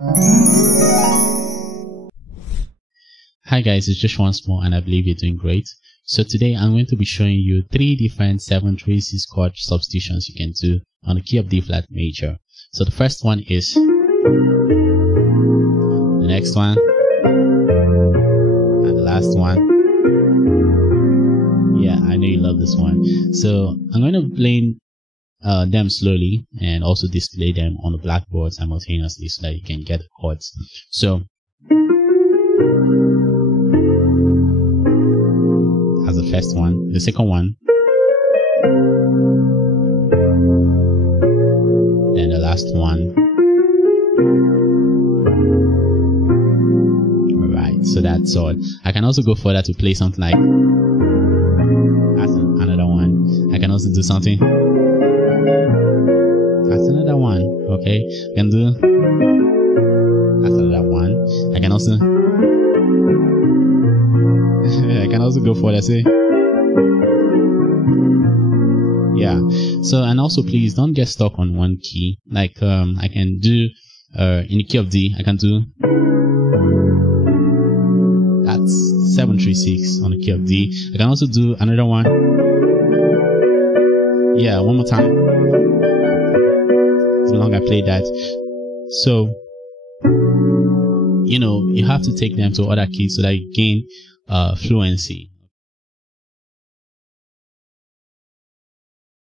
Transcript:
Hi guys, it's Josh once more and I believe you're doing great. So today I'm going to be showing you 3 different 7/3/6 chord substitutions you can do on the key of D flat major. So the first one is the next one and the last one. Yeah, I know you love this one. So I'm going to play them slowly and also display them on the blackboard simultaneously so that you can get the chords. So as the first one, the second one, then the last one. Alright, so that's all. I can also go further to play something like that's another one. I can also do something. That's another one. Okay, I can do that's another one. I can also go further, say. Yeah. So, and also please don't get stuck on one key. Like I can do in the key of D, I can do that's 7/3/6 on the key of D. I can also do another one. Yeah, one more time. As long as I play that. So, you know, you have to take them to other keys so that you gain fluency.